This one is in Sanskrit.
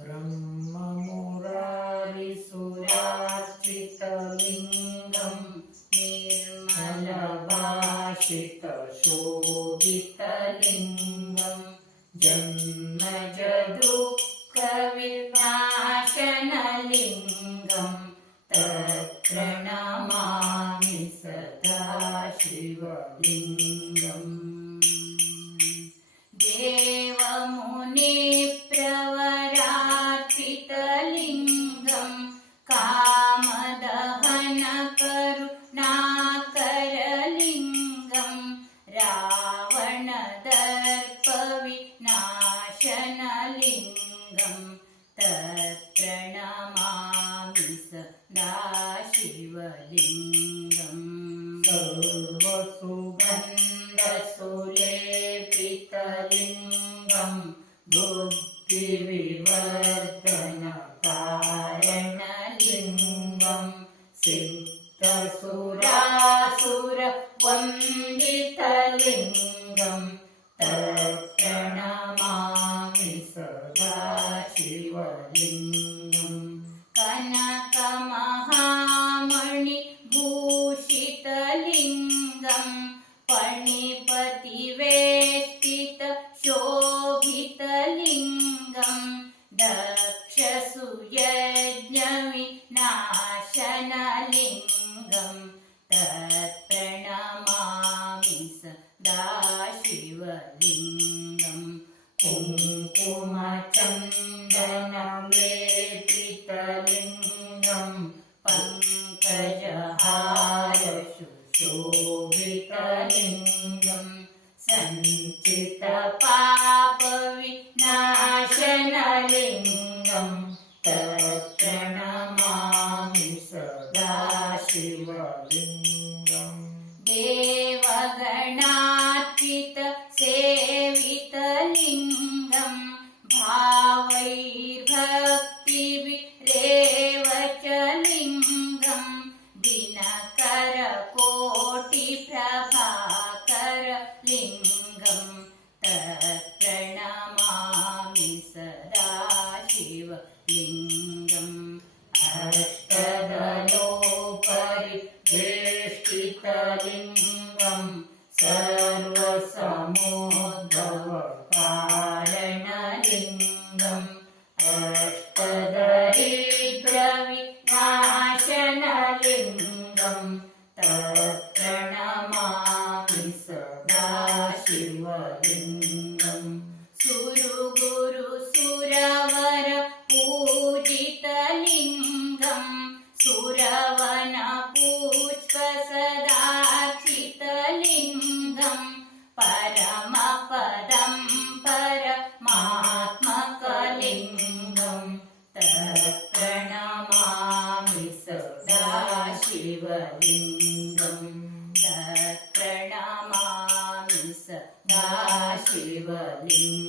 ब्रह्ममुरारिसुरार्चितलिङ्गं निर्मलभाषितशोभितलिङ्गं जन्मजदुःखविनाशनलिङ्गं तत्प्रणमामि सदा शिवलिङ्गम्। देवमुनिप्रवरार्चितलिङ्गं कामदहनकरुणाकरलिङ्गं रावणदर्पविनाशनलिङ्गं तत्प्रणमामि सदा शिवलिङ्गम्। सर्वसुगन्धसुलेपितलिङ्गं बुद्धिविवर्धनकारणलिङ्गं सिद्धसुरासुरवन्दितलिङ्गं तत्प्रणमामि सदा शिवलिङ्गम्। कनकमहामणिभूषितलिङ्गं फणिपतिवेष्टितशोभितलिङ्गं दक्षसुयज्ञविनाशनलिङ्गं तत्प्रणमामि सदा शिवलिङ्गम्। कुङ्कुमचन्दनलेपितलिङ्गं पङ्कजहारशुशोभितलिङ्गं सञ्चितपापविनाशनलिङ्गं तत्प्रणमामि सदा शिवलिङ्गम्। देवगणार्चितसेवितलिङ्गं भावैर्भक्तिभिरेवचलिङ्गं दिनकरकोटिप्रभाकरलिङ्गं तत्प्रणमामि सदा शिवलिङ्गम्। अष्टदलोपरिवेष्टितलिङ्गं सर्वसमोद्भवकारणलिङ्गं अष्टदरिद्रविनाशनलिङ्गं तत्प्रणमामि सदा शिवलिङ्गम्। सुरगुरुसुरवरपूजितलिङ्गं सुरवनपुष्पसदार्चितलिङ्गं परमपदं परमात्मकलिङ्गं तत्प्रणमामि सदा शिवलिङ्गम्। तत्प्रणमामि सदा शिवलिङ्गम्।